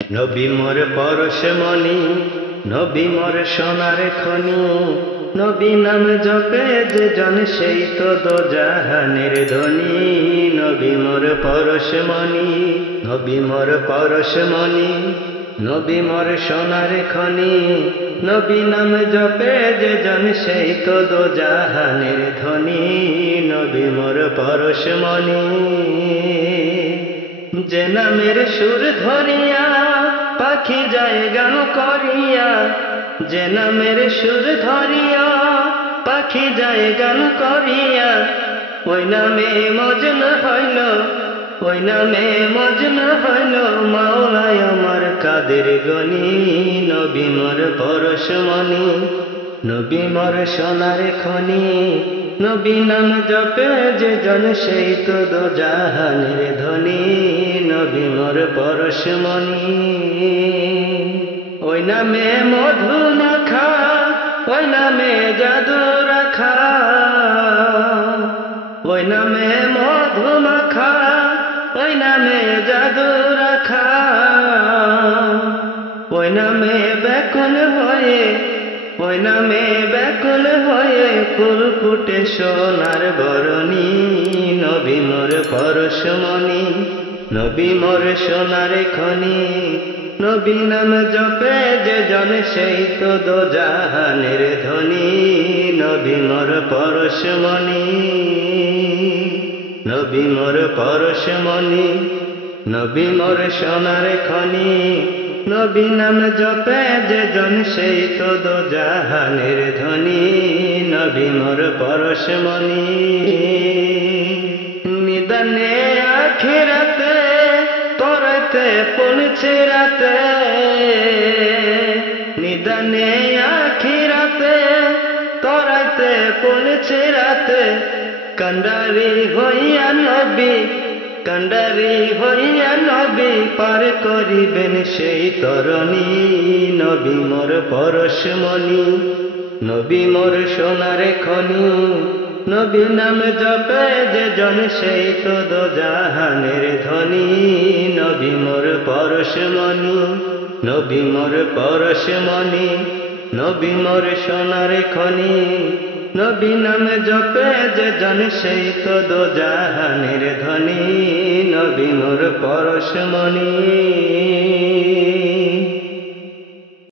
নবী মোর পরশমণি, নবী মোর সোনার খনি, নবী নাম জপে যে জন সেই তো দোজাহানের ধনী। নবী মোর পরশমণি, নবী মোর পরশমণি, নবী মোর সোনার খনি, নবী নাম জপে যে জন সেই তো দোজাহানের ধনী। নবী মোর পরশমণি, যে নামের সুর ধরিয়া পাখি যায় গান করিয়া, যে নামের সুর ধরিয়া পাখি যায় গান করিয়া, ওই নামে মজন হইল, ওই নামে মজন হইল মাওলায় আমার কাদের গনি। নবী মোর পরশমণি, নবী মোর সোনার খনি, নবী নাম জপে যে জন সেই তো দোজাহানের ধনী। নবী মোর পরশমণি, ওই নামে মধু মাখা, ওই নামে জাদু রাখা, ওই নামে মধু মাখা, ওই নামে জাদু রাখা, ওই নামে ব্যাকুল হয়ে, ওই নামে ব্যাকুল হয়ে ফুল ফুটে সোনার বরণী। নবী মোর পরশমণি, নবী মোর সোনার খনি, নবী নাম জপে যে জন সেই তো দোজাহানের ধনী। নবী মোর পরশমণি, নবী মোর পরশমণি, নবী মোর সোনার খনি, নবী নাম জপে যে জন সেই তো দোজাহানের ধনী। নবী মোর পরশমণি, নিদানে আখিরাতে পড়তে পৌঁছে রাতে, নিদানে আখিরাতে তরাইতে পৌঁছে রাতে, কান্ডারি হইয়া নবী, কান্ডারি হইয়া নবী পার করিবেন সেই তরণী। নবী মোর পরশমণি, নবী মোর সোনার খনি, নবী নাম জপে যে জন সেই তো দোজাহানের ধনী। নবী মোর পরশমণি, নবী মোর পরশমণি, নবী মোর সোনার খনি, নবী নাম জপে যে জন সেই তো দোজাহানের ধনী। নবী মোর পরশমণি।